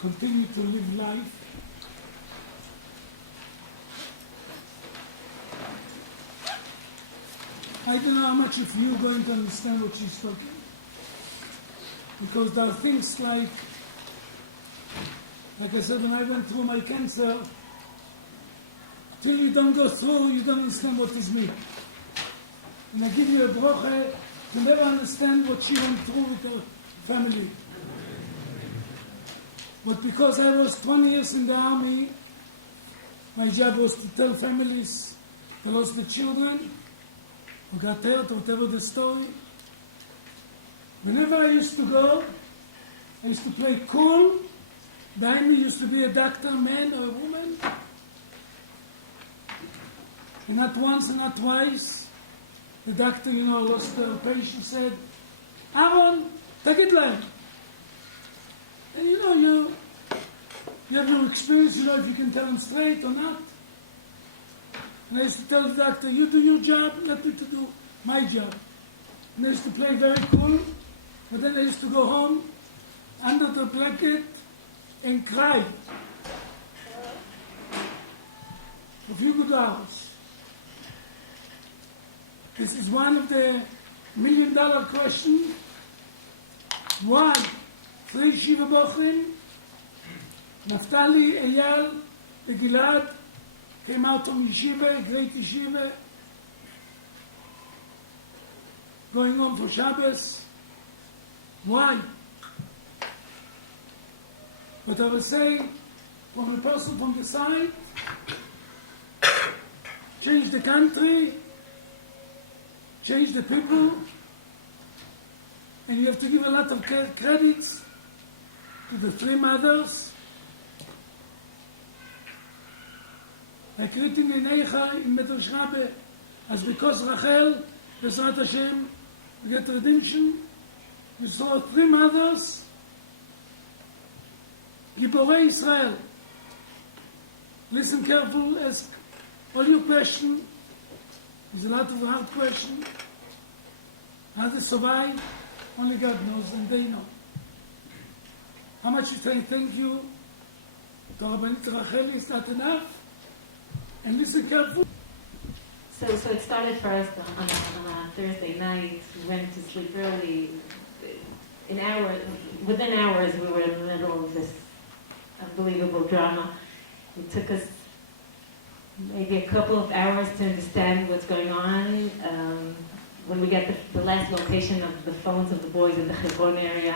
continue to live life. I don't know how much of you are going to understand what she's talking. Because there are things like I said, when I went through my cancer, till you don't go through, you don't understand what is me. And I give you a bracha to never understand what she went through with her family. But because I was 20 years in the army, my job was to tell families they lost the children, who got hurt, whatever the story. Whenever I used to go, I used to play cool. The army used to be a doctor, man or a woman. And not once and not twice, the doctor, lost the patient, said, Aharon, take it like. And you have no experience, if you can tell him straight or not. And I used to tell the doctor, you do your job, let me to do my job. And I used to play very cool, but then I used to go home, under the blanket, and cry. A few good hours. This is one of the $1 million questions. Why? 3 Yeshiva Bochrim, Naftali, Eyal, and Gilad came out from Yeshiva, great Yeshiva, going home for Shabbos. Why? But I was saying, when a person from the side change the country, change the people, and you have to give a lot of credits to the 3 mothers. Like written in Eicha, in Medrash Rabbe, as because Rachel, Bezrat Hashem, we get redemption, we saw 3 mothers, Giborei Israel. Listen careful, ask all your questions. There's a lot of hard questions. How they survive, only God knows, and they know. How much you say thank you to Rabbanit Rachel is not enough. And listen careful. So it started first on a Thursday night. We went to sleep early. Within hours, we were in the middle of this unbelievable drama. It took us maybe a couple of hours to understand what's going on. When we got the last location of the phones of the boys in the Hebron area,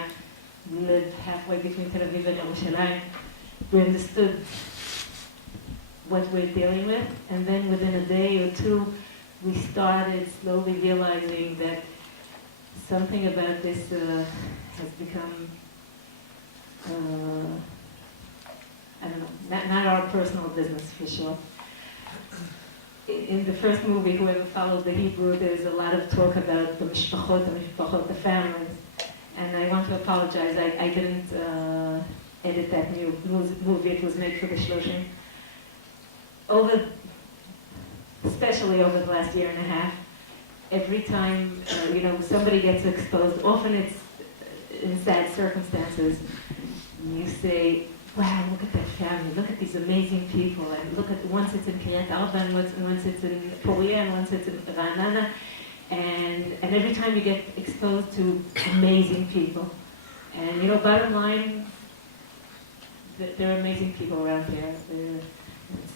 we lived halfway between Tel Aviv and Yerushalayim. We understood what we're dealing with, and then within a day or two, we started slowly realizing that something about this has become, I don't know, not our personal business for sure. In the first movie, whoever followed the Hebrew, there's a lot of talk about the mishpachot, the families. And I want to apologize, I didn't edit that new movie, it was made for the Shloshim. Especially over the last year and a half, every time, somebody gets exposed, often it's in sad circumstances, you say, wow, look at that family, look at these amazing people, and look at, once it's in Kiryat Arba, and once it's in Poria, and once it's in Ra'anana, and every time you get exposed to amazing people. And, bottom line, there are amazing people around here.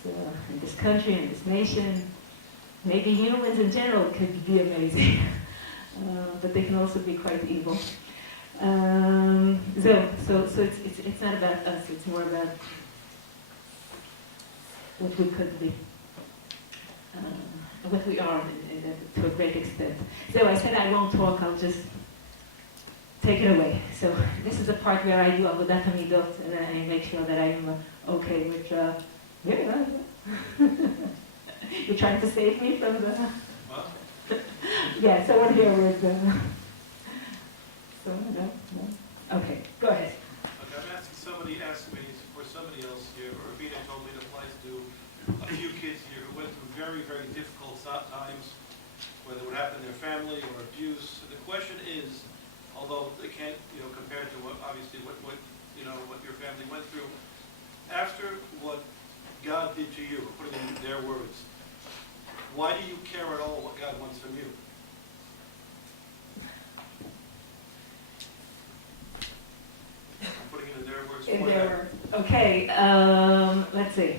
In this country, in this nation, maybe humans in general could be amazing, but they can also be quite evil. So it's not about us, it's more about what we could be, what we are to a great extent. So I said I won't talk, I'll just take it away. So this is the part where I do Avodat HaMidot, and I make sure that I'm okay with, you're trying to save me from the... What? Yeah, someone here with... No? Okay, go ahead. Okay, I'm asking somebody asked me, or somebody else here, or Bina told me it applies to a few kids here who went through very, very difficult times, whether it would happen in their family or abuse. So the question is, although they can't, compare to what what your family went through. After what God did to you, putting it in their words, why do you care at all what God wants from you? I'm putting it in their words. In their words. Okay, let's see.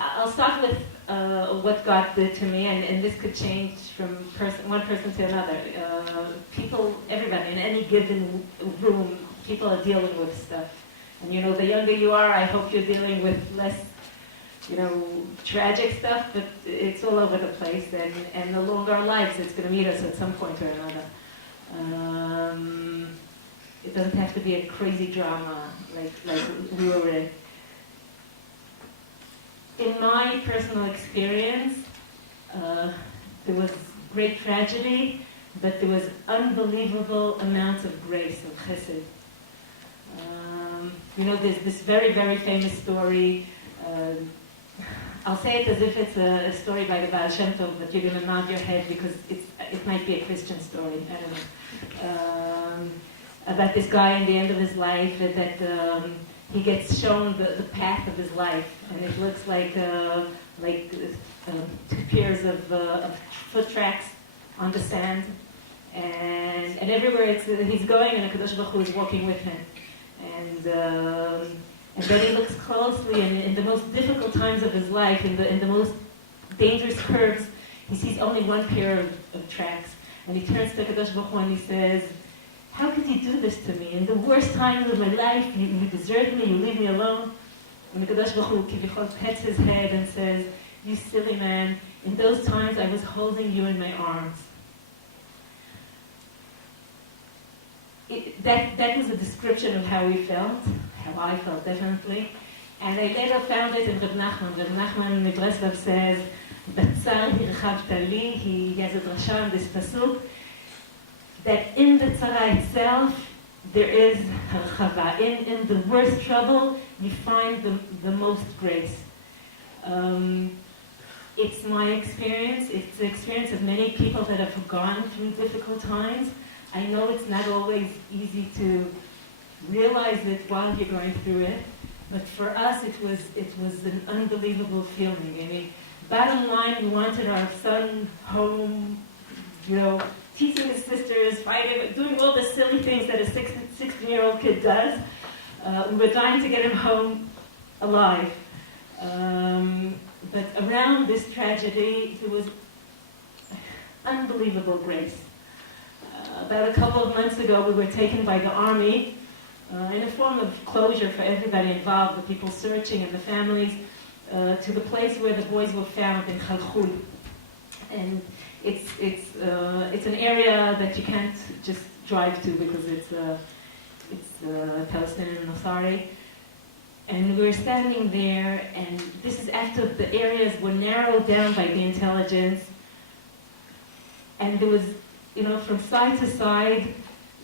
I'll start with what God did to me, and this could change from one person to another. People, everybody, in any given room, people are dealing with stuff. And the younger you are, I hope you're dealing with less, tragic stuff, but it's all over the place. And the longer our lives, it's going to meet us at some point or another. It doesn't have to be a crazy drama like we were in. In my personal experience, there was great tragedy, but there was unbelievable amounts of grace, of chesed. There's this very, very famous story. I'll say it as if it's a story by the Baal Shem Tov, but you're going to nod your head because it might be a Christian story. I don't know. About this guy in the end of his life that he gets shown the path of his life, and it looks like 2 pairs of foot tracks on the sand, and everywhere he's going, and HaKadosh Baruch Hu is walking with him. And then he looks closely, and in the most difficult times of his life, in the most dangerous curves, he sees only 1 pair of tracks. And he turns to HaKadosh Baruch Hu and he says, "How could you do this to me? In the worst times of my life, you desert me, you leave me alone." And HaKadosh Baruch Hu kivichol pets his head and says, "You silly man, in those times I was holding you in my arms." That was a description of how we felt, how I felt definitely. And I later found it in Reb Nachman. Reb Nachman in Rashbag says, "B'tzar hirchavta li," he has a drasha on this pasuk, that in the tzara itself, there is harchava. In the worst trouble, you find the most grace. It's my experience. It's the experience of many people that have gone through difficult times. I know it's not always easy to realize it while you're going through it, but for us, it was an unbelievable feeling. I mean, bottom line, we wanted our son home, teasing his sisters, fighting, doing all the silly things that a 16-year-old kid does. We were dying to get him home alive. But around this tragedy, there was unbelievable grace. About a couple of months ago, we were taken by the army in a form of closure for everybody involved, the people searching and the families, to the place where the boys were found in Khalkhul. And it's an area that you can't just drive to because it's Palestinian Authority. And we were standing there, and this is after the areas were narrowed down by the intelligence, and there was, from side to side,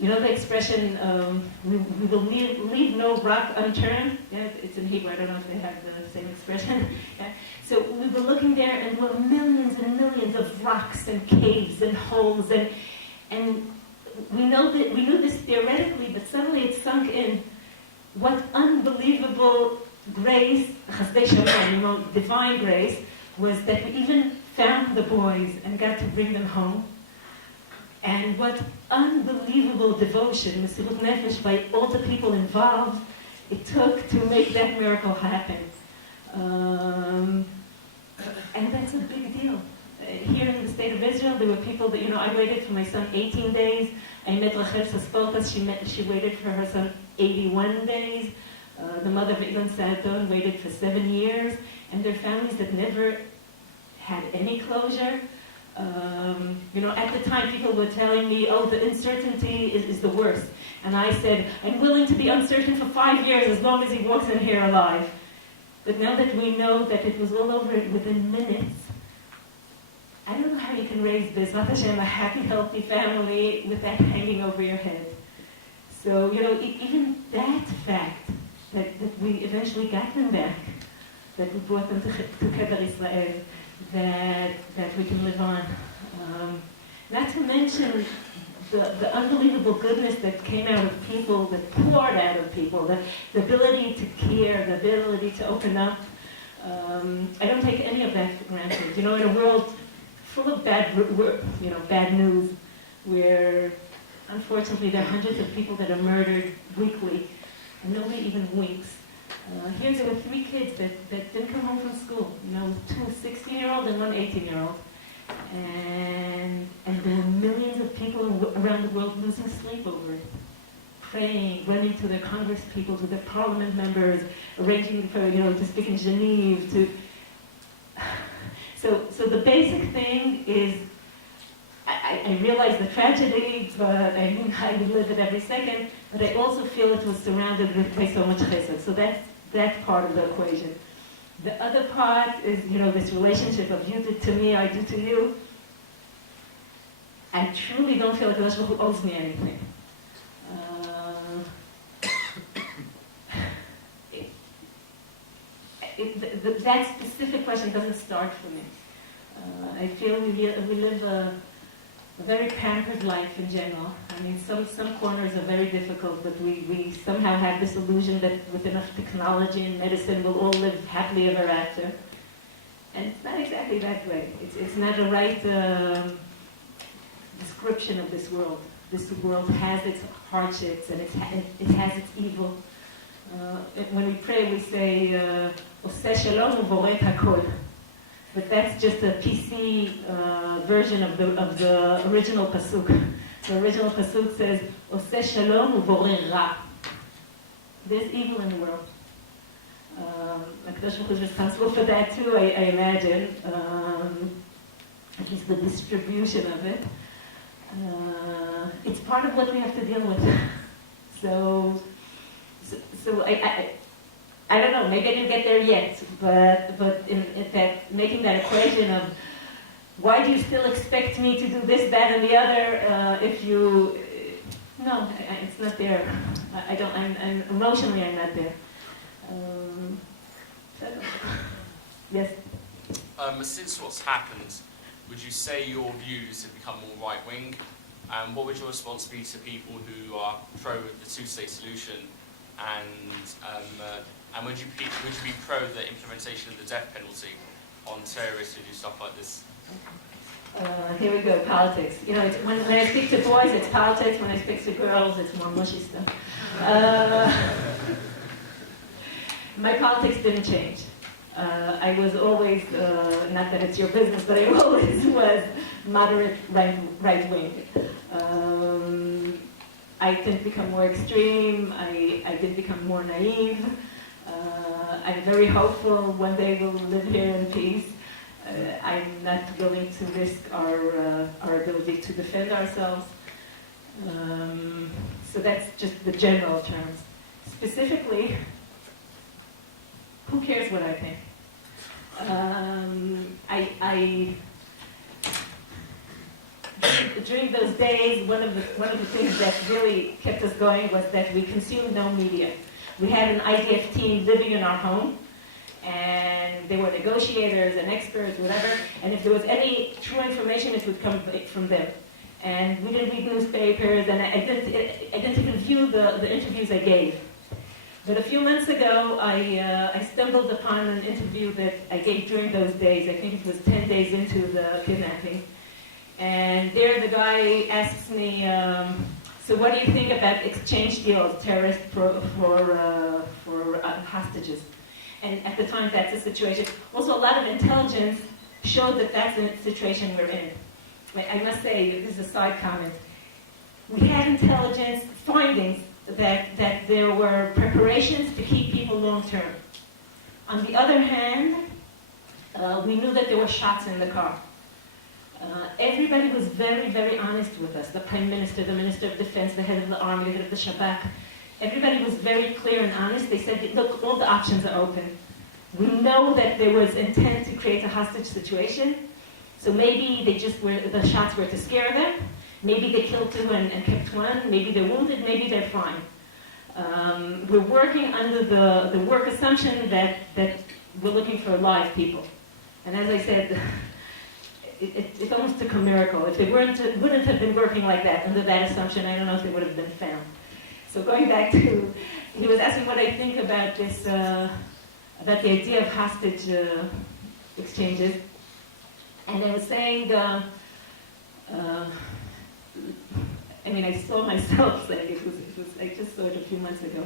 the expression, we will leave no rock unturned. Yeah, it's in Hebrew, I don't know if they have the same expression. Yeah. So we were looking there, and there were millions and millions of rocks and caves and holes, and we knew this theoretically, but suddenly it sunk in. What unbelievable grace, chasdei shamayim, divine grace, was that we even found the boys and got to bring them home. And what unbelievable devotion, mesirut nefesh, by all the people involved, it took to make that miracle happen. And that's a big deal. Here in the state of Israel, there were people that, I waited for my son 18 days. I met Rachel Saspokas, she waited for her son 81 days. The mother of Ilan Sadon waited for 7 years. And there are families that never had any closure. At the time people were telling me, the uncertainty is the worst. And I said, I'm willing to be uncertain for 5 years as long as he walks in here alive. But now that we know that it was all over within minutes, I don't know how you can raise this, Baruch Hashem, a happy, healthy family with that hanging over your head. So, even that fact, that we eventually got them back, that we brought them to Kever Israel, that we can live on. Not to mention the unbelievable goodness that came out of people, that poured out of people, the ability to care, the ability to open up. I don't take any of that for granted. In a world full of bad news, where unfortunately there are hundreds of people that are murdered weekly, and nobody even winks. Here there were 3 kids that didn't come home from school. 2 16-year-olds and 1 18-year-old. And there were millions of people around the world losing sleep over it. Praying, running to their Congress people, to their parliament members, arranging for, to speak in Geneva, So the basic thing is, I realize the tragedy, but I live it every second, but I also feel it was surrounded by so much chesed. So that's part of the equation. The other part is, this relationship of you did to me, I do to you. I truly don't feel like Rosh Baruch Hu owes me anything. That specific question doesn't start for me. I feel we live a very pampered life in general. I mean, some corners are very difficult, but we somehow have this illusion that with enough technology and medicine we'll all live happily ever after. And it's not exactly that way. It's not a right description of this world. This world has its hardships and it has its evil. When we pray, we say, Oseh Shalom uvoreh hakol. But that's just a PC version of the original pasuk. The original pasuk says, Oseh Shalom uvoreh ra. There's evil in the world. Akadosh Baruch Hu is responsible for that too, I imagine. At least the distribution of it. It's part of what we have to deal with. So I don't know, maybe I didn't get there yet, but in that, making that equation of why do you still expect me to do this, that, and the other if you... No, it's not there. I'm emotionally, I'm not there. Yes? Since what's happened, would you say your views have become more right-wing? And what would your response be to people who are pro the two-state solution? And would you be pro the implementation of the death penalty on terrorists who do stuff like this? Here we go, politics. When I speak to boys, it's politics. When I speak to girls, it's more mushy stuff. My politics didn't change. I was always, not that it's your business, but I always was moderate right-wing. I didn't become more extreme. I didn't become more naive. I'm very hopeful one day we'll live here in peace. I'm not willing to risk our ability to defend ourselves. So that's just the general terms. Specifically, who cares what I think? During those days, one of the things that really kept us going was that we consumed no media. We had an IDF team living in our home, and they were negotiators and experts, whatever, and if there was any true information, it would come from them. And we didn't read newspapers, and I didn't even view the interviews I gave. But a few months ago, I stumbled upon an interview that I gave during those days. I think it was 10 days into the kidnapping. And there the guy asks me, so what do you think about exchange deals, terrorists for hostages? And at the time, that's the situation. Also, a lot of intelligence showed that that's the situation we're in. I must say, this is a side comment. We had intelligence findings that there were preparations to keep people long-term. On the other hand, we knew that there were shots in the car. Everybody was very, very honest with us. The Prime Minister, the Minister of Defense, the head of the Army, the head of the Shabak. Everybody was very clear and honest. They said, look, all the options are open. We know that there was intent to create a hostage situation. So maybe the shots were to scare them. Maybe they killed 2 and kept 1. Maybe they're wounded. Maybe they're fine. We're working under the work assumption that we're looking for live people. And as I said, it almost took a miracle. If they wouldn't have been working like that, under that assumption, I don't know if they would have been found. So going back to, he was asking what I think about this, about the idea of hostage exchanges. And I was saying, I mean, I saw myself saying it was I just saw it a few months ago.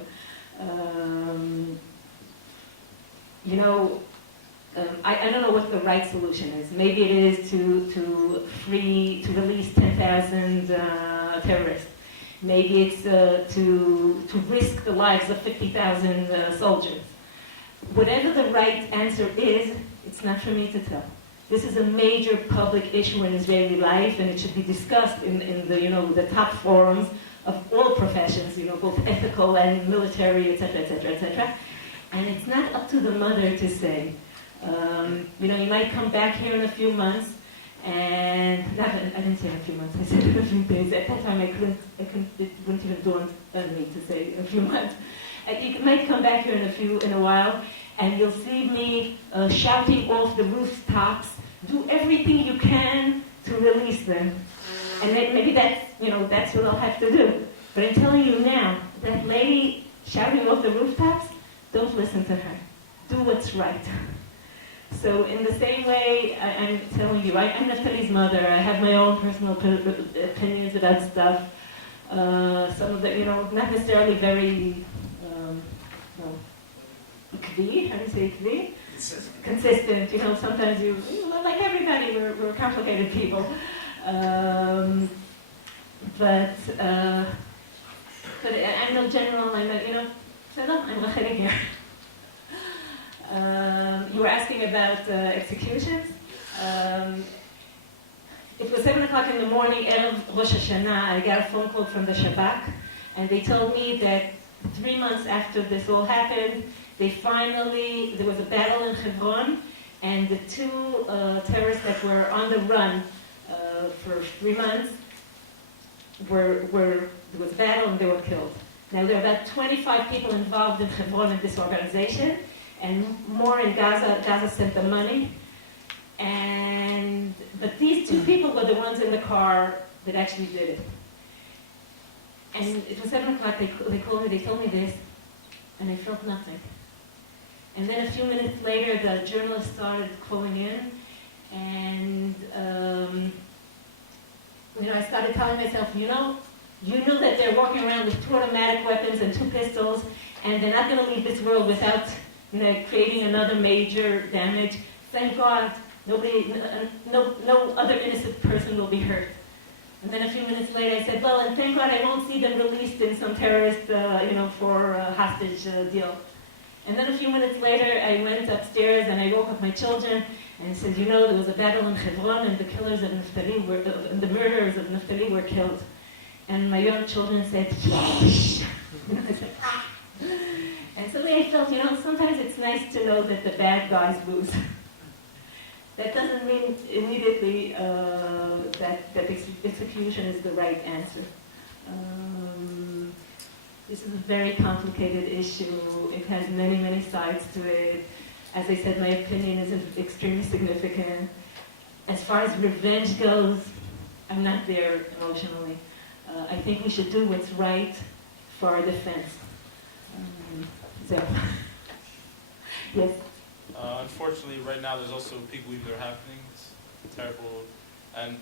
You know, I don't know what the right solution is. Maybe it is to release 10,000 terrorists. Maybe it's to risk the lives of 50,000 soldiers. Whatever the right answer is, it's not for me to tell. This is a major public issue in Israeli life, and it should be discussed in the the top forums of all professions, both ethical and military, etc., etc., etc. And it's not up to the mother to say. You might come back here in a few months, and I didn't say in a few months. I said in a few days. At that time, it wouldn't even dawn on me to say a few months. You might come back here in a while, and you'll see me shouting off the rooftops, do everything you can to release them. And maybe that's what I'll have to do. But I'm telling you now, that lady shouting off the rooftops, don't listen to her. Do what's right. So in the same way, I'm telling you, I'm Naftali's mother. I have my own personal opinions about stuff. Some of them, not necessarily very ikvi, how do you say ikvi? Consistent. Sometimes like everybody, we're complicated people. But I'm no general. I'm Rachel here. You were asking about executions. It was 7 o'clock in the morning, Erev Rosh Hashanah. I got a phone call from the Shabak, and they told me that 3 months after this all happened, there was a battle in Hebron, and the two terrorists that were on the run for 3 months there was a battle and they were killed. Now there are about 25 people involved in Hebron in this organization, and more in Gaza. Gaza sent the money, but these two people were the ones in the car that actually did it. And it was 7 o'clock. They called me. They told me this, and I felt nothing. And then a few minutes later, the journalist started calling in, and I started telling myself, you knew that they're walking around with 2 automatic weapons and 2 pistols, and they're not going to leave this world without, creating another major damage. Thank God, no other innocent person will be hurt. And then a few minutes later, I said, well, and thank God I won't see them released in some terrorist, for a hostage deal. And then a few minutes later, I went upstairs and I woke up my children and said, there was a battle in Hebron, and the killers of Naftali the murderers of Naftali were killed. And my young children said, yes! I said, ah! And suddenly I felt, sometimes it's nice to know that the bad guys lose. That doesn't mean immediately that execution is the right answer. This is a very complicated issue. It has many, many sides to it. As I said, my opinion is extremely significant. As far as revenge goes, I'm not there emotionally. I think we should do what's right for our defense. Yes? Unfortunately, right now there's also people that are happening. It's terrible. And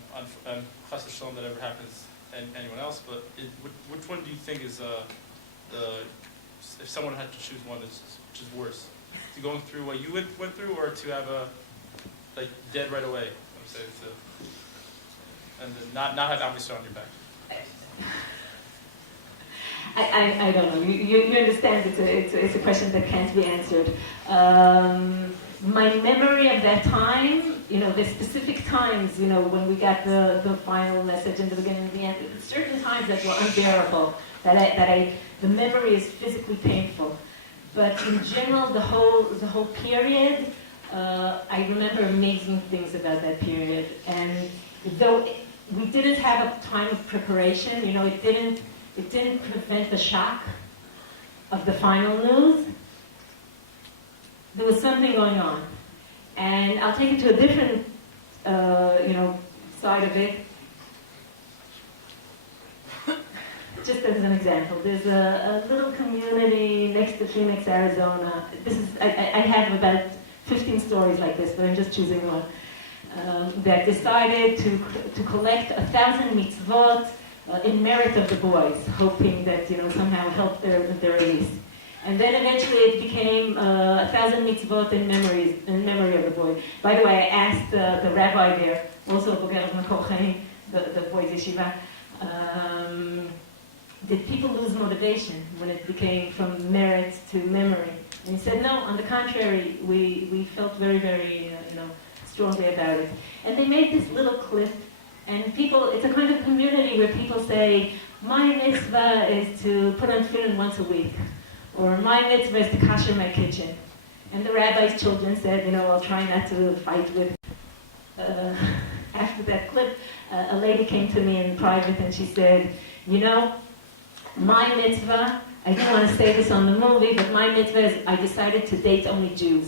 chas v'shalom that ever happens to anyone else. But which one do you think is if someone had to choose one, which is worse? To going through what you went through, or to have dead right away? I'm saying and then not have Amisra on your back. I don't know. You understand it's a question that can't be answered. My memory of that time, the specific times, when we got the final message in the beginning and the end, certain times that were unbearable, the memory is physically painful. But in general, the whole period, I remember amazing things about that period. And though we didn't have a time of preparation, it didn't prevent the shock of the final news. There was something going on. And I'll take it to a different side of it. Just as an example, there's a little community next to Phoenix, Arizona. I have about 15 stories like this, but I'm just choosing one. That decided to collect 1,000 mitzvot in merit of the boys, hoping that somehow help their release. And then eventually it became 1,000 mitzvot in memory of the boy. By the way, I asked the rabbi there, also Boger Makor Chaim, the boys' yeshiva, did people lose motivation when it became from merit to memory? And he said, no, on the contrary, we felt very, very, strongly about it. And they made this little clip, and it's a kind of community where people say, my mitzvah is to put on tefillin once a week, or my mitzvah is to kasher my kitchen. And the rabbi's children said, I'll try not to fight with. After that clip, a lady came to me in private and she said, my mitzvah, I didn't want to say this on the movie, but my mitzvah is I decided to date only Jews.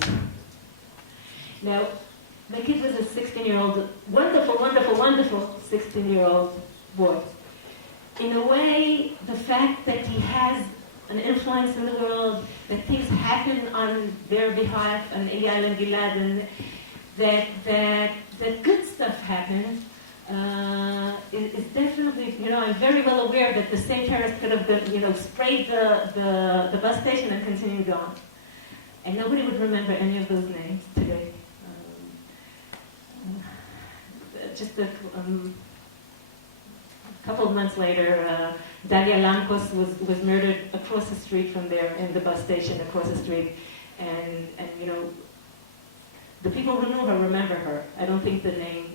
Now, my kid was a 16-year-old, wonderful, wonderful, wonderful 16-year-old boy. In a way, the fact that he has an influence in the world, that things happen on their behalf, and Eyal and Gilad, and that good stuff happens, is definitely, I'm very well aware that the same terrorist could have been, sprayed the bus station and continued on. And nobody would remember any of those names today. Just a couple of months later, Dalia Lankos was murdered across the street from there, in the bus station across the street. And the people who knew her remember her. I don't think the name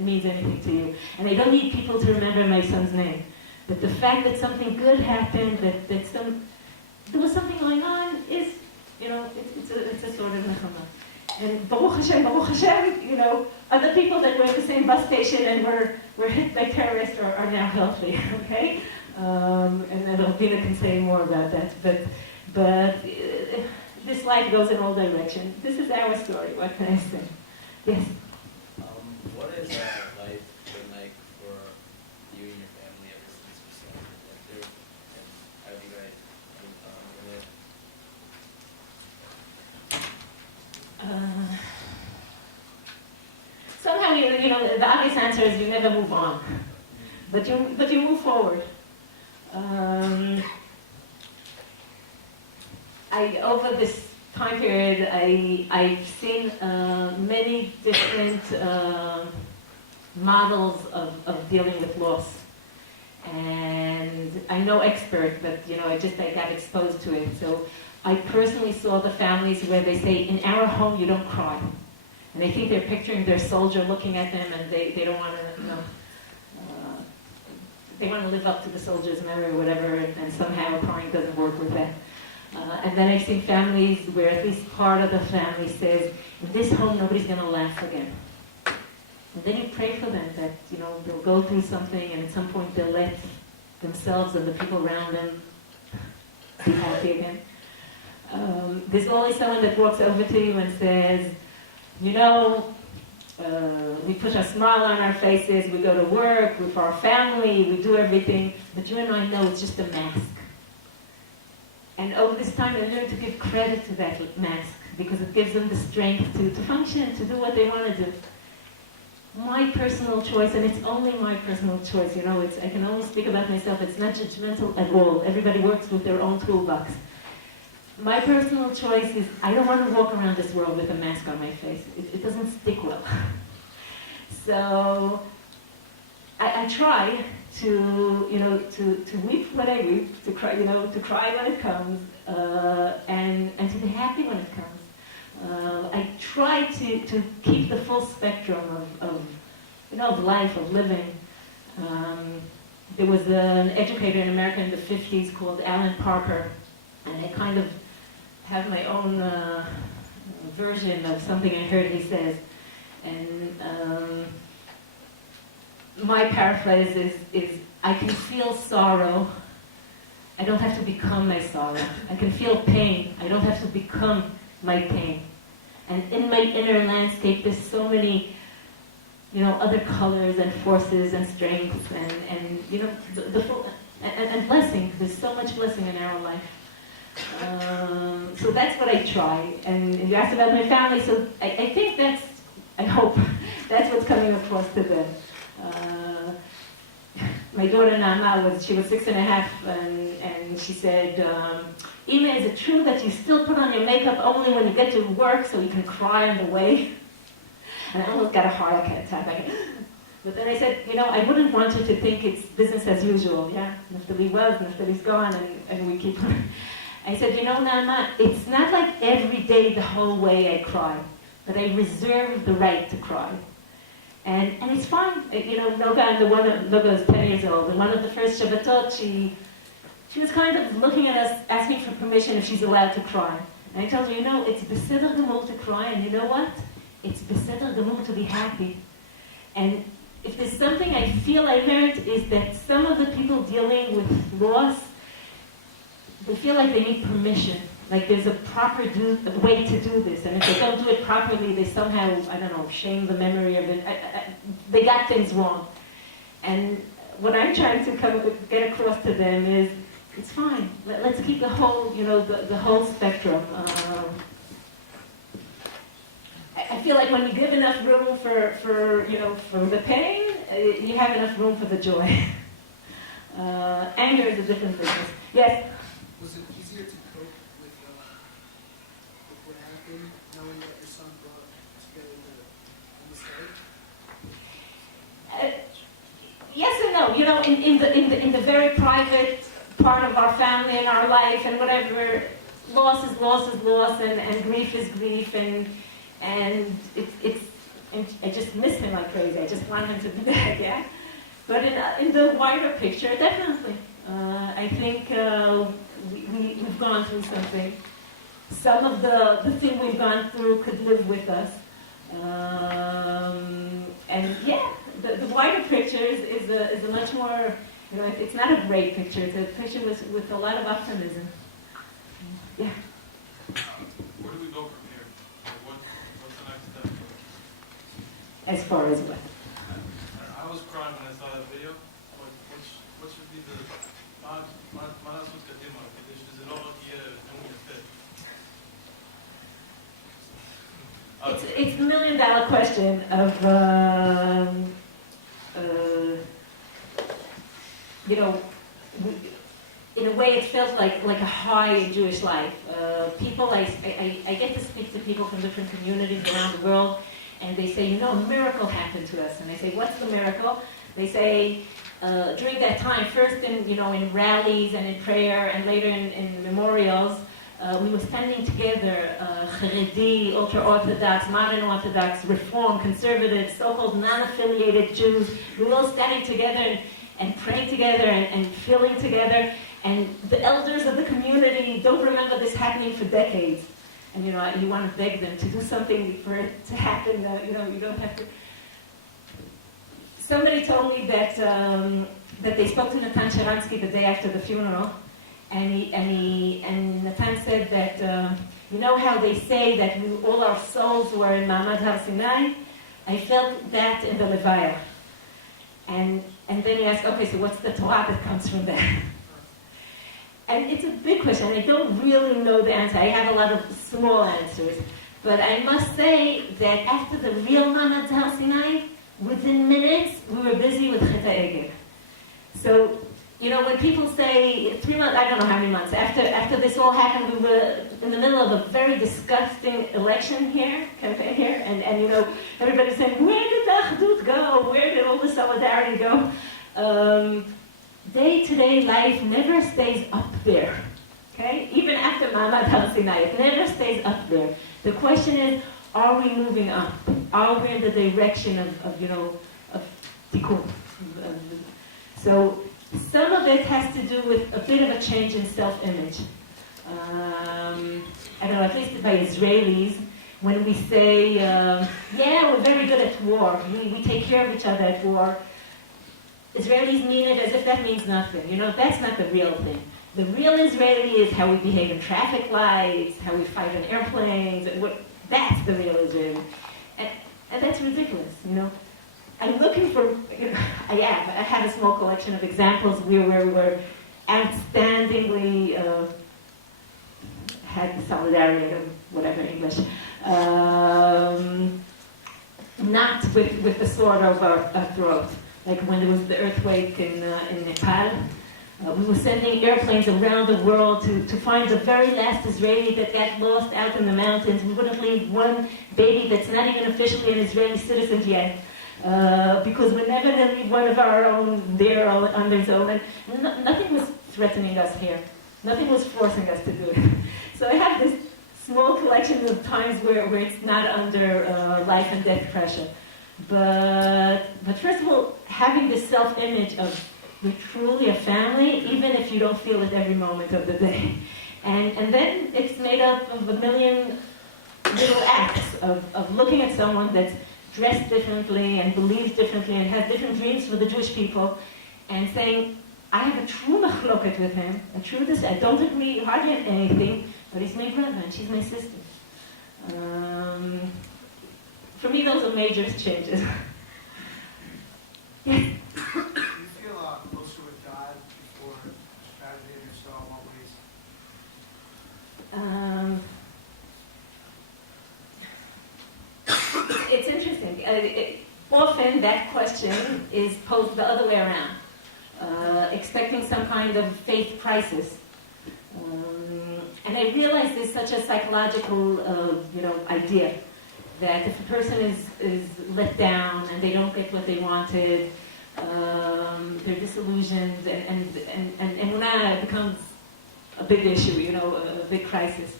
means anything to you. And I don't need people to remember my son's name. But the fact that something good happened, that there was something going on, is, it's a sort of nechama. And Baruch Hashem, other people that were at the same bus station and were hit by terrorists are now healthy, okay? And then Bina can say more about that. But this life goes in all directions. This is our story. What can I say? Yes? What is life been like for you and your family ever since you went through? And how have you guys somehow, the obvious answer is you never move on, but you move forward. Over this time period, I've seen many different models of dealing with loss. And I'm no expert, but I got exposed to it. So I personally saw the families where they say, in our home you don't cry. And they think they're picturing their soldier looking at them, and they don't want to, they want to live up to the soldier's memory or whatever, and somehow crying doesn't work with that. And then I've seen families where at least part of the family says, in this home nobody's going to laugh again. And then you pray for them that, they'll go through something and at some point they'll let themselves and the people around them be happy again. There's always someone that walks over to you and says, we put a smile on our faces, we go to work, we're for our family, we do everything, but you and I know it's just a mask. And over this time, I learned to give credit to that mask because it gives them the strength to function, to do what they want to do. My personal choice, and it's only my personal choice, I can only speak about myself, it's not judgmental at all. Everybody works with their own toolbox. My personal choice is, I don't want to walk around this world with a mask on my face. It doesn't stick well. So, I try to weep when I weep, to cry when it comes, and to be happy when it comes. I try to keep the full spectrum of life, of living. There was an educator in America in the 50s called Alan Parker, and I kind of have my own version of something I heard he says. And my paraphrase is, I can feel sorrow, I don't have to become my sorrow. I can feel pain, I don't have to become my pain. And in my inner landscape, there's so many other colors and forces and strengths and the full, and blessing. There's so much blessing in our life. So that's what I try. And you asked about my family, so I think I hope that's what's coming across to them. My daughter Naama she was 6.5, and she said, Ima, is it true that you still put on your makeup only when you get to work so you can cry on the way? And I almost got a heart attack. But then I said, I wouldn't want her to think it's business as usual. Yeah, Naftali's gone, and we keep on. I said, Naama, it's not like every day the whole way I cry, but I reserve the right to cry. And it's fine. Noga is 10 years old, and one of the first Shabbatot, she was kind of looking at us, asking for permission if she's allowed to cry. And I told her, it's beseder gemur to cry, and you know what? It's beseder gemur to be happy. And if there's something I feel I learned is that some of the people dealing with loss, they feel like they need permission. Like there's a proper way to do this. And if they don't do it properly, they somehow, shame the memory of it. They got things wrong. And what I'm trying to get across to them is, it's fine. Let's keep the whole, the whole spectrum. I feel like when you give enough room for the pain, you have enough room for the joy. Anger is a different business. Yes? Was it easier to cope with what happened, knowing that your son brought together the mistake? Yes and no. In the very private part of our family and our life and whatever, loss is loss, and grief is grief, and I just miss him like crazy. I just want him to be back, yeah. But in the wider picture, definitely, I think we've gone through something. Some of the thing we've gone through could live with us, and yeah, the wider picture is a much more. It's not a great picture. It's a picture with a lot of optimism. Yeah. Where do we go from here? What's the next step? As far as what? I was crying when I saw that video. What should be the It's the $1 million question of in a way it feels like a high in Jewish life. People, I get to speak to people from different communities around the world, and they say, a miracle happened to us. And I say, what's the miracle? They say, during that time, first in rallies and in prayer, and later in memorials, we were standing together, Haredi, ultra-Orthodox, modern Orthodox, Reform, conservative, so-called non-affiliated Jews. We were all standing together and praying together and feeling together. And the elders of the community don't remember this happening for decades. And you want to beg them to do something for it to happen. You don't have to. Somebody told me that they spoke to Natan Sharansky the day after the funeral, and Natan said that how they say that all our souls were in Ma'amad Har Sinai. I felt that in the Levaya. And then he asked, okay, so what's the Torah that comes from that? And it's a big question. I don't really know the answer. I have a lot of small answers. But I must say that after the real Ma'amad Har Sinai, within minutes, we were busy with Chet HaEgel. So, when people say 3 months, I don't know how many months, after this all happened, we were in the middle of a very disgusting election campaign here, and everybody's saying, where did the Achdut go? Where did all the solidarity go? Day-to-day life never stays up there, okay? Even after Ma'amad Har Sinai, it never stays up there. The question is, are we moving up? Are we in the direction of tikkun? So some of it has to do with a bit of a change in self-image. I don't know, at least by Israelis, when we say, we're very good at war, we take care of each other at war, Israelis mean it as if that means nothing. That's not the real thing. The real Israeli is how we behave in traffic lights, how we fight in airplanes. That's the real Israeli. And that's ridiculous, I'm looking for, I have a small collection of examples where we were outstandingly, had solidarity, or whatever English, not with the sword over our throat. Like when there was the earthquake in Nepal, we were sending airplanes around the world to find the very last Israeli that got lost out in the mountains. We wouldn't leave one baby that's not even officially an Israeli citizen yet, because we're never going to leave one of our own there on their own. And nothing was threatening us here. Nothing was forcing us to do it. So I have this small collection of times where it's not under life and death pressure. But first of all, having this self-image of we're truly a family, even if you don't feel it every moment of the day. And then it's made up of a million little acts of looking at someone that's dressed differently and believes differently and has different dreams for the Jewish people, and saying, I have a true machloket with him, a true this. I don't agree hardly on anything, but he's my brother and she's my sister. For me, those are major changes. Yes? Do you feel closer with God before tragedy, and if so, in what ways? It's interesting. Often that question is posed the other way around, expecting some kind of faith crisis. And I realize there's such a psychological, idea that if a person is let down and they don't get what they wanted, they're disillusioned, and Emunah becomes a big issue, a big crisis.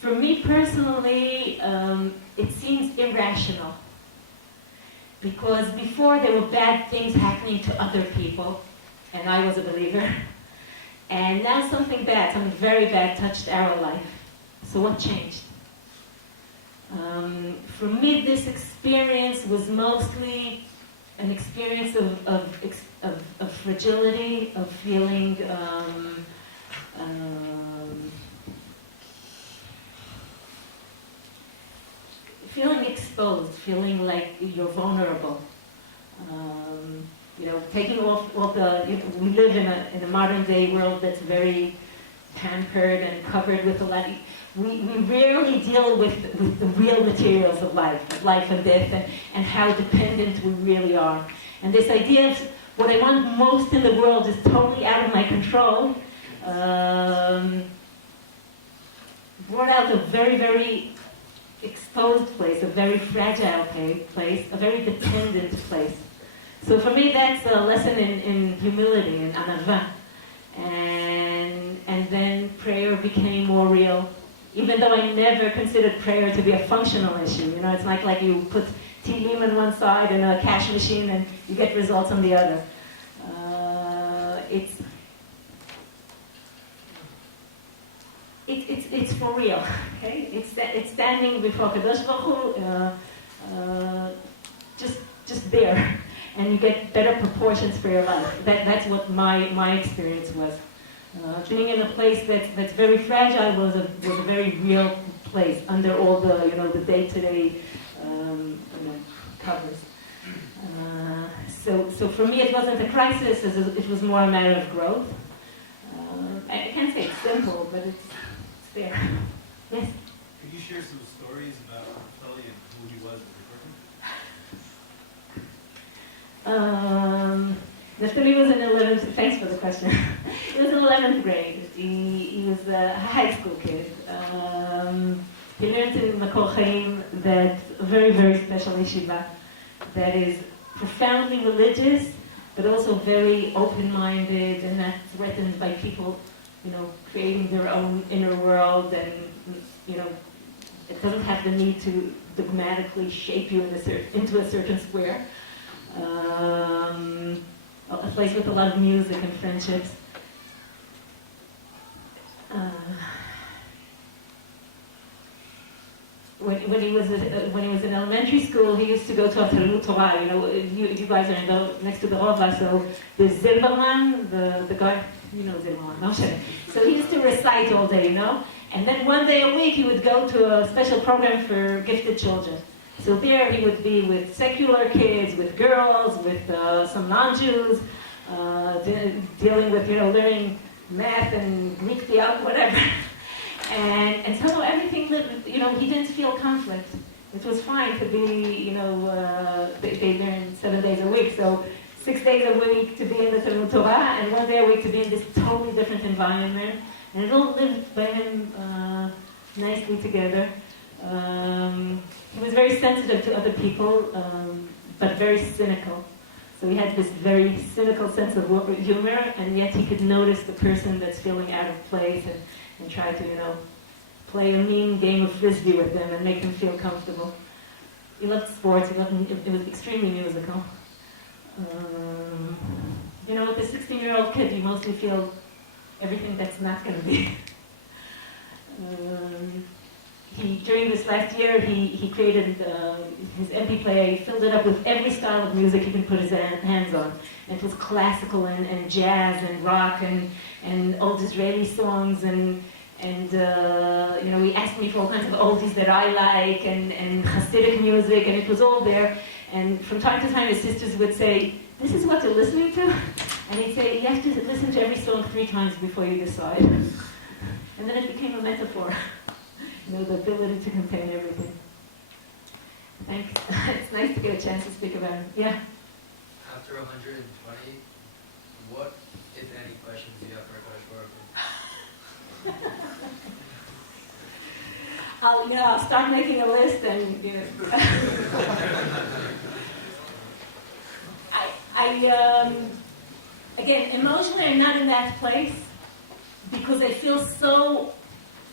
For me personally, it seems irrational. Because before there were bad things happening to other people, and I was a believer, and now something very bad touched our life. So what changed? For me, this experience was mostly an experience of fragility, of feeling feeling exposed, feeling like you're vulnerable. Taking off all the. We live in a modern day world that's very pampered and covered with a lot. We rarely deal with the real materials of life and death, and how dependent we really are. And this idea of what I want most in the world is totally out of my control, brought out a very, very exposed place, a very fragile place, a very dependent place. So for me, that's a lesson in humility and anava. And then prayer became more real, even though I never considered prayer to be a functional issue. It's not like you put Tehillim on one side and a cash machine and you get results on the other. It's for real, okay? It's standing before Kadosh Baruch Hu, just there, and you get better proportions for your life. That's what my experience was. Being in a place that's very fragile was a very real place under all the the day-to-day covers. So for me, it wasn't a crisis; it was more a matter of growth. I can't say it's simple, but it's there. Yes. Could you share some stories about Naftali and who he was as a person? Naftali was in 11th. Thanks for the question. He was in 11th grade. He was a high school kid. He learned in Makor Chaim, that a very, very special yeshiva that is profoundly religious, but also very open-minded and not threatened by people, creating their own inner world, and it doesn't have the need to dogmatically shape you into a certain square. A place with a lot of music and friendships. When he was in elementary school, he used to go to a Talmud Torah. You guys are next to the Rova, so there's Zilberman, the guy, Zilberman, no shit. So he used to recite all day, and then one day a week he would go to a special program for gifted children. So So there he would be with secular kids, with girls, with some non-Jews, dealing with, learning math and Greek theology, whatever. And somehow everything lived, he didn't feel conflict. It was fine to be, they learn 7 days a week, so 6 days a week to be in the Talmud Torah, and 1 day a week to be in this totally different environment. And it all lived by him nicely together. He was very sensitive to other people, but very cynical. So he had this very cynical sense of humor, and yet he could notice the person that's feeling out of place and try to, play a mean game of frisbee with them and make them feel comfortable. He loved sports. It was extremely musical. With a 16-year-old kid, you mostly feel everything that's not going to be. During this last year, he created his MP player. He filled it up with every style of music he can put his hands on. And it was classical and jazz and rock and old Israeli songs and he asked me for all kinds of oldies that I like and Hasidic music, and it was all there. And from time to time, his sisters would say, "This is what you're listening to?" And he'd say, "You have to listen to every song 3 times before you decide." And then it became a metaphor. The ability to contain everything. Thanks. It's nice to get a chance to speak about it. Yeah? After 120, what, if any, questions do you have for Akash Baruch Hu? I'll start making a list and, again, emotionally I'm not in that place because I feel so...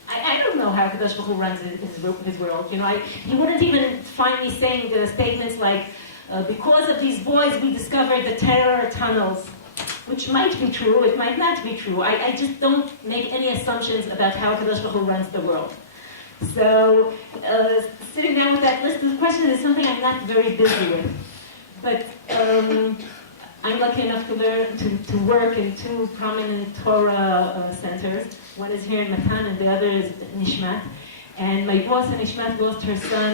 I don't know how Kadosh Baruch Hu runs his world. He wouldn't even find me saying statements like, because of these boys we discovered the terror tunnels, which might be true, it might not be true. I just don't make any assumptions about how Kadosh Baruch Hu runs the world. So, sitting down with that list of questions is something I'm not very busy with. But I'm lucky enough to learn to work in 2 prominent Torah centers. One is here in Matan, and the other is Nishmat. And my boss in Nishmat lost her son,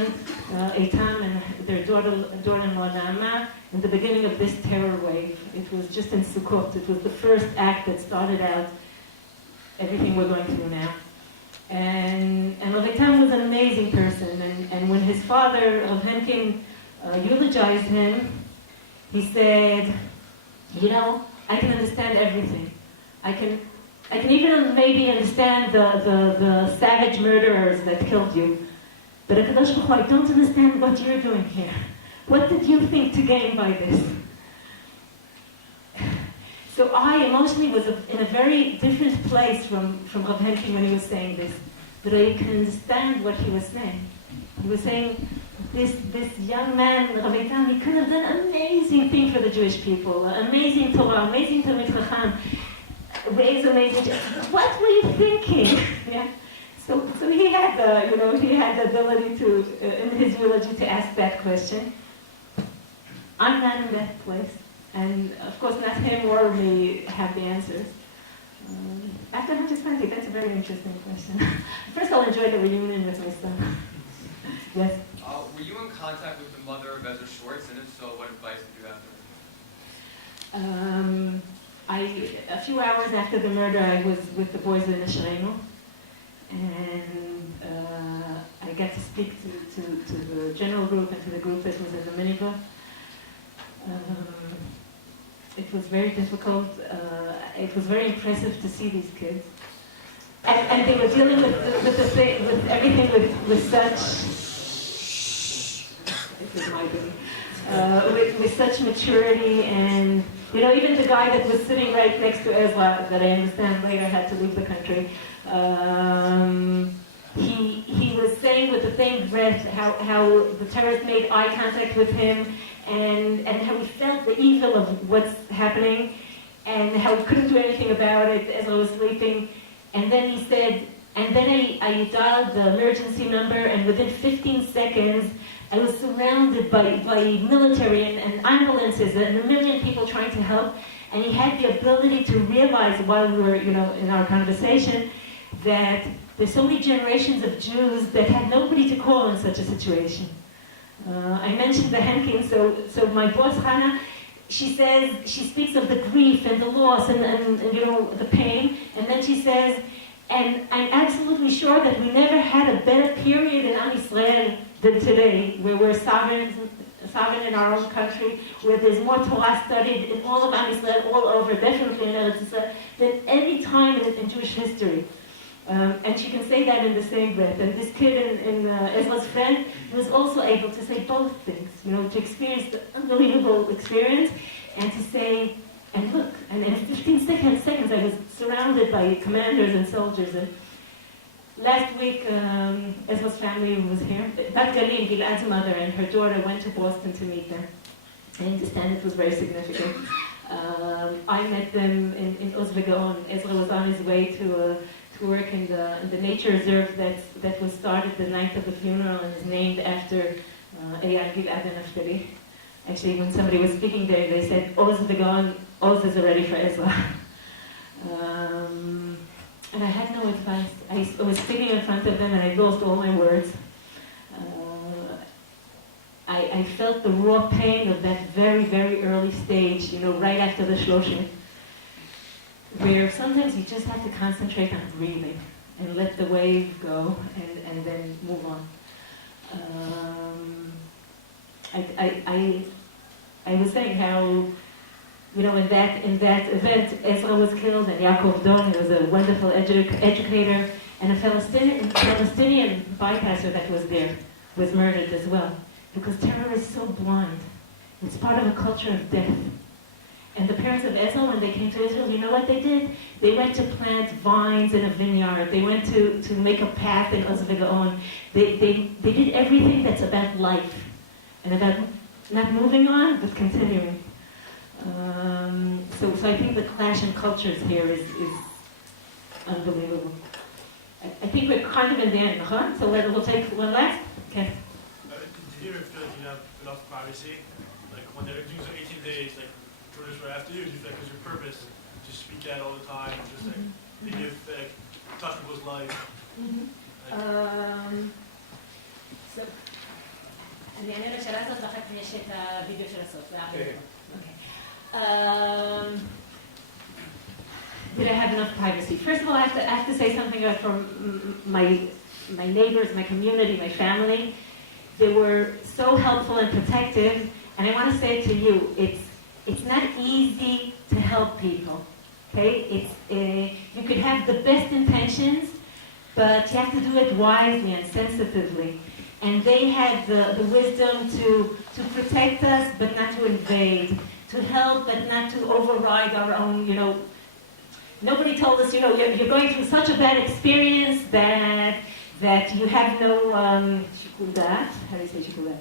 Eitam, and their daughter-in-law, Naama, in the beginning of this terror wave. It was just in Sukkot. It was the first act that started out everything we're going through now. And Rav Eitam was an amazing person. And when his father, Rav Henkin, eulogized him, he said, I can understand everything. I can even maybe understand the savage murderers that killed you. But Akadosh Baruch Hu, I don't understand what you're doing here. What did you think to gain by this? So I emotionally was in a very different place from Rav Henkin when he was saying this. But I can understand what he was saying. He was saying, this young man, Rav Eitam, he could have done an amazing thing for the Jewish people. Amazing Torah, amazing Talmid Chacham. Ways amazing. What were you thinking? Yeah. So he had the ability to, in his eulogy, to ask that question. I'm not in that place, and of course, not him or me have the answers. After 120, that's a very interesting question. First, I'll enjoy the reunion with my son. Yes. Were you in contact with the mother of Ezra Schwartz, and if so, what advice did you have for her? A few hours after the murder, I was with the boys in Nishreinu, and I got to speak to the general group and to the group that was in the minibar. It was very difficult. It was very impressive to see these kids, and they were dealing with everything with such. This is my baby. With such maturity, and even the guy that was sitting right next to Ezra, that I understand later had to leave the country, he was saying with the same breath how the terrorists made eye contact with him, and how he felt the evil of what's happening, and how he couldn't do anything about it as I was sleeping. And then he said, and then I dialed the emergency number, and within 15 seconds, I was surrounded by military and ambulances and a million people trying to help. And he had the ability to realize while we were, in our conversation, that there's so many generations of Jews that had nobody to call in such a situation. I mentioned the Henkin, so my boss Hannah, she speaks of the grief and the loss and the pain, and then she says, and I'm absolutely sure that we never had a better period in Am Yisrael than today, where we're sovereign in our own country, where there's more Torah studied in all of Am Yisrael, all over, definitely in Eretz Yisrael, than any time in Jewish history. And she can say that in the same breath. And this kid in Ezra's friend was also able to say both things, to experience the unbelievable experience and to say, and look, and in 15 seconds I was surrounded by commanders and soldiers. And last week, Ezra's family was here. Bat Galim, Gilad's mother, and her daughter went to Boston to meet them. I understand it was very significant. I met them in Oz Vegaon. Ezra was on his way to work in the nature reserve that was started the night of the funeral and is named after Eyal, Gilad, and Naftali. Actually, when somebody was speaking there, they said, Oz Vegaon, Oz is already for Ezra. And I had no advice. I was sitting in front of them and I lost all my words. I felt the raw pain of that very, very early stage, right after the Shloshim, where sometimes you just have to concentrate on breathing and let the wave go and then move on. I was saying how, in that event, Ezra was killed and Yaakov Don, he was a wonderful educator, and a Palestinian bypasser that was there was murdered as well. Because terror is so blind. It's part of a culture of death. And the parents of Ezra, when they came to Israel, you know what they did? They went to plant vines in a vineyard. They went to make a path in Oz Vegaon. They did everything that's about life. And about not moving on, but continuing. So I think the clash in cultures here is unbelievable. I think we're kind of in the end, huh? So we'll take one last. Okay. Do you ever feel like you have enough privacy? Like when they're doing so 18 days, like Jordan's right after you, do you feel like it's your purpose to speak out all the time and just touch people's life? So, אני אענה לשאלה הזאת ואחר כך יש את הוידאו של הסוף. Did I have enough privacy? First of all, I have to say something about from my neighbors, my community, my family. They were so helpful and protective, and I want to say to you, it's not easy to help people. Okay, you could have the best intentions, but you have to do it wisely and sensitively. And they had the wisdom to protect us, but not to invade, to help, but not to override our own. Nobody told us, you're going through such a bad experience that you have no shikul dat. How do you say shikul dat?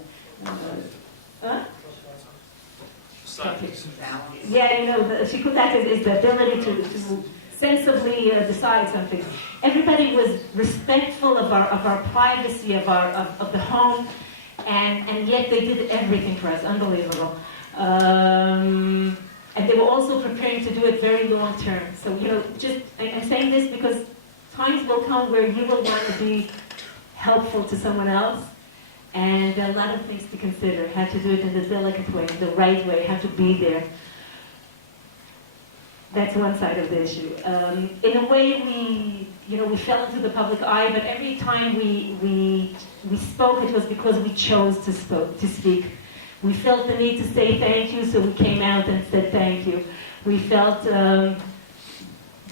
Yeah, the shikul dat is the ability to sensibly decide something. Everybody was respectful of our privacy, of the home, and yet they did everything for us. Unbelievable. And they were also preparing to do it very long term. So, I'm saying this because times will come where you will want to be helpful to someone else, and there are a lot of things to consider. How to do it in the delicate way, the right way, how to be there. That's one side of the issue. In a way, we fell into the public eye, but every time we spoke, it was because we chose to speak. We felt the need to say thank you, so we came out and said thank you. We felt the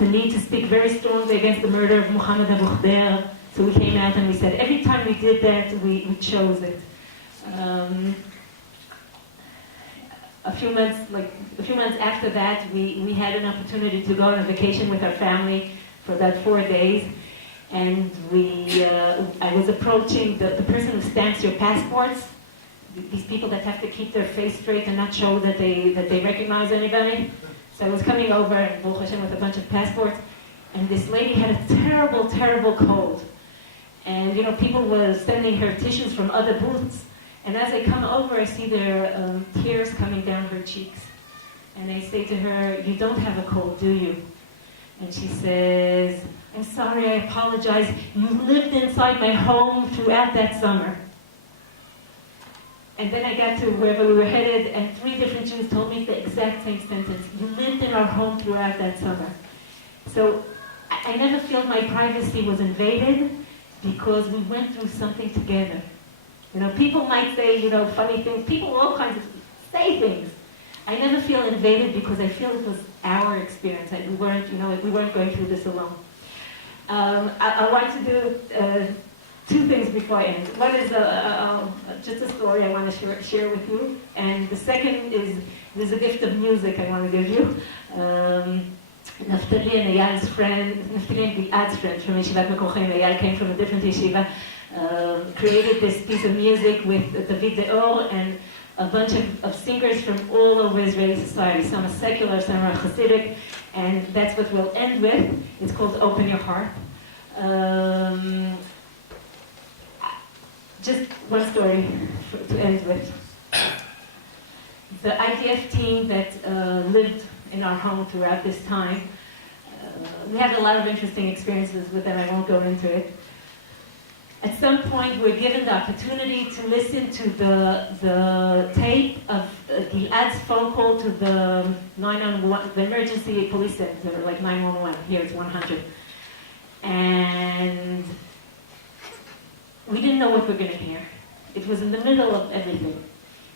need to speak very strongly against the murder of Muhammad Abu Khder, so we came out and we said, every time we did that, we chose it. A few months after that, we had an opportunity to go on a vacation with our family for about 4 days, and I was approaching the person who stamps your passports. These people that have to keep their face straight and not show that they recognize anybody. So I was coming over, Baruch Hashem, with a bunch of passports, and this lady had a terrible, terrible cold. And people were sending her tissues from other booths. And as I come over, I see their tears coming down her cheeks. And I say to her, "You don't have a cold, do you?" And she says, "I'm sorry, I apologize. You lived inside my home throughout that summer." And then I got to wherever we were headed, and 3 different Jews told me the exact same sentence. You lived in our home throughout that summer. So I never felt my privacy was invaded because we went through something together. You know, people might say, you know, funny things. People all kinds of say things. I never feel invaded because I feel it was our experience. We weren't, you know, we weren't going through this alone. I want to do 2 things before I end. One is just a story I want to share with you, and the second is there's a gift of music I want to give you. Naftali and Eyal's friend, Naftali and Gil'ad's friend from Yeshivat Mekochim, Eyal came from a different yeshiva, created this piece of music with David Deor and a bunch of singers from all over Israeli society. Some are secular, some are Hasidic, and that's what we'll end with. It's called Open Your Heart. Just one story to end with. The IDF team that lived in our home throughout this time, we had a lot of interesting experiences with them. I won't go into it. At some point, we're given the opportunity to listen to the tape of Gil'ad's phone call to the 911, the emergency police center, like 911. Here it's 100. And we didn't know what we're going to hear. It was in the middle of everything.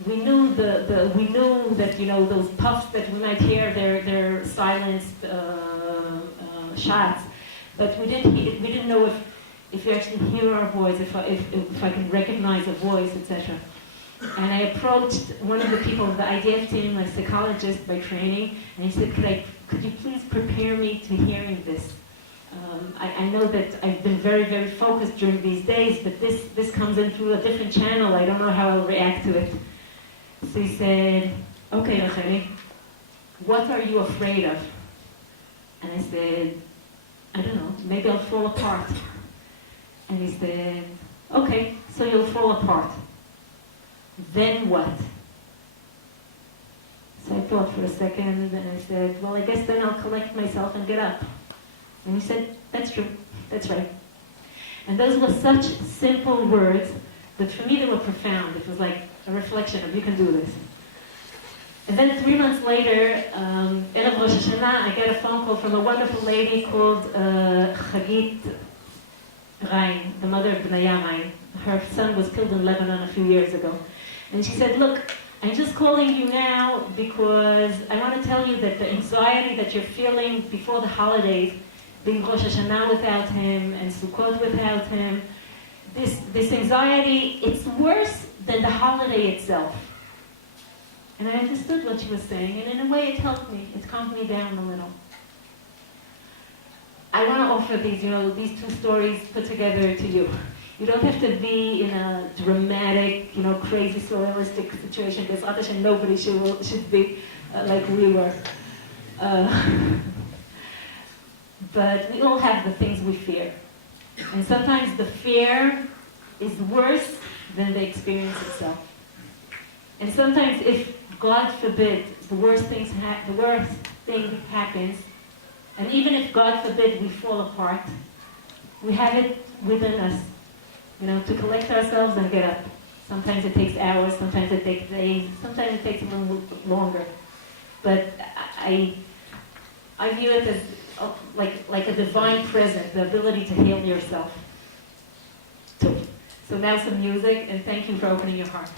We knew we knew that, you know, those puffs that we might hear, they're silenced shots, but we didn't know if you actually hear our voice, if I can recognize a voice, etc. And I approached one of the people of the IDF team, a psychologist by training, and he said, could you please prepare me to hearing this? I know that I've been very, very focused during these days, but this comes in through a different channel. I don't know how I'll react to it. So he said, okay, Racheli, what are you afraid of? And I said, I don't know, maybe I'll fall apart. And he said, okay, so you'll fall apart. Then what? So I thought for a second, and I said, well, I guess then I'll collect myself and get up. And he said, that's true, that's right. And those were such simple words, but for me they were profound. It was like a reflection of, you can do this. And then 3 months later, Erev Rosh Hashanah, I got a phone call from a wonderful lady called Chagit Rein, the mother of Benaya Rein. Her son was killed in Lebanon a few years ago. And she said, look, I'm just calling you now because I want to tell you that the anxiety that you're feeling before the holidays, being Rosh Hashanah without him and Sukkot without him, this anxiety, it's worse than the holiday itself. And I understood what she was saying, and in a way it helped me. It calmed me down a little. I want to offer these, you know, these 2 stories put together to you. You don't have to be in a dramatic, you know, crazy, surrealistic situation, because nobody should be like we were. But we all have the things we fear. And sometimes the fear is worse than the experience itself. And sometimes if, God forbid, the worst thing happens, and even if, God forbid, we fall apart, we have it within us, you know, to collect ourselves and get up. Sometimes it takes hours, sometimes it takes days, sometimes it takes a little longer. But I view it as like a divine present, the ability to heal yourself. So now some music, and thank you for opening your heart.